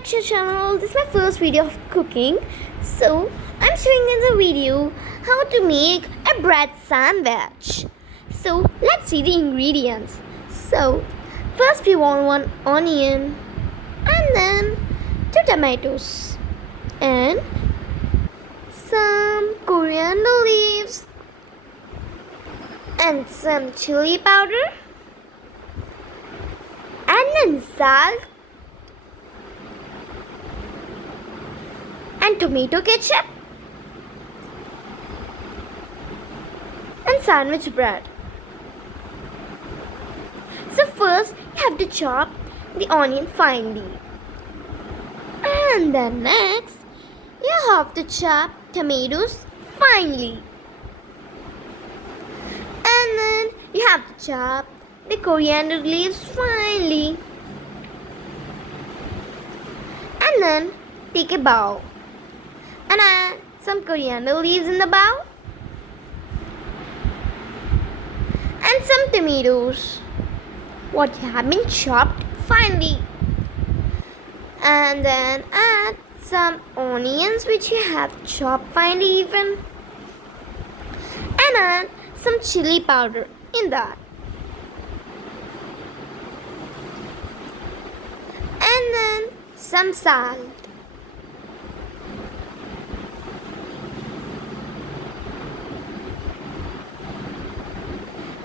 back to your channel. This is my first video of cooking. So I'm showing in the video how to make a bread sandwich. So let's see the ingredients. So first we want one onion and then 2 tomatoes and some coriander leaves and some chili powder and then salt and tomato ketchup and sandwich bread. So first you have to chop the onion finely, and then next you have to chop tomatoes finely, and then you have to chop the coriander leaves finely, and then take a bowl and add some coriander leaves in the bowl and some tomatoes what have been chopped finely, and then add some onions which you have chopped finely even, and add some chili powder in that, and then some salt.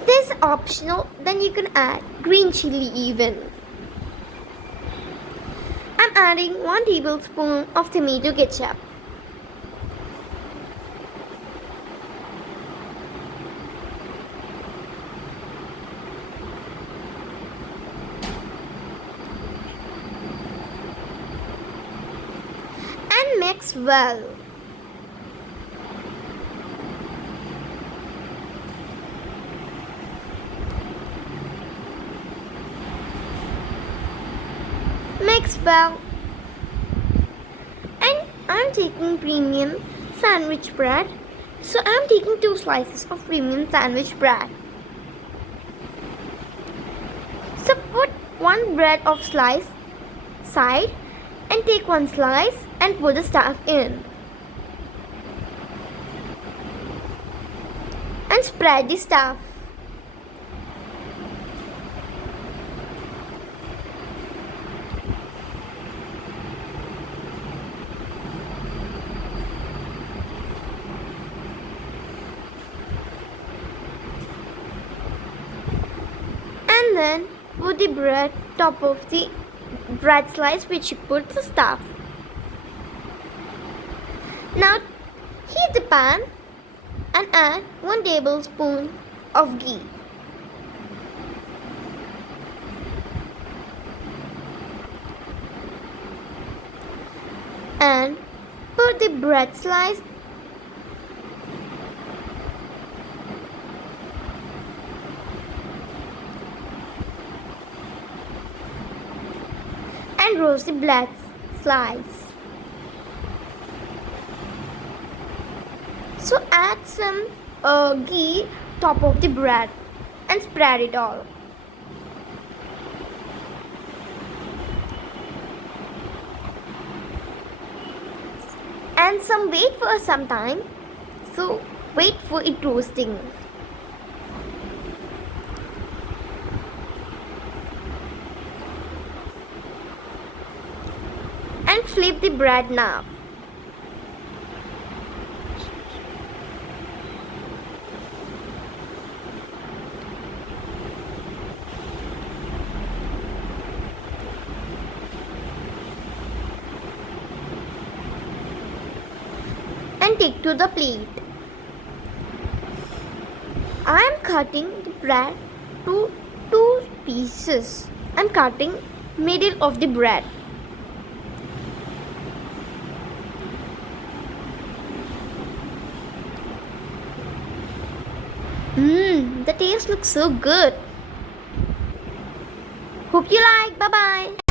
This is optional, then you can add green chili even. I'm adding 1 tablespoon of tomato ketchup. And mix well. Mix well. And I'm taking premium sandwich bread. So I'm taking 2 slices of premium sandwich bread. So put 1 bread of slice side and take 1 slice and put the stuff in. And spread the stuff. And then put the bread top of the bread slice which you put the stuff. Now heat the pan and add 1 tablespoon of ghee. And put the bread slice and roast the bread slice. So add some ghee top of the bread and spread it all. And wait for some time. So wait for it roasting. And flip the bread now. And take to the plate. I am cutting the bread to 2 pieces. I am cutting middle of the bread. The taste looks so good. Hope you like. Bye bye.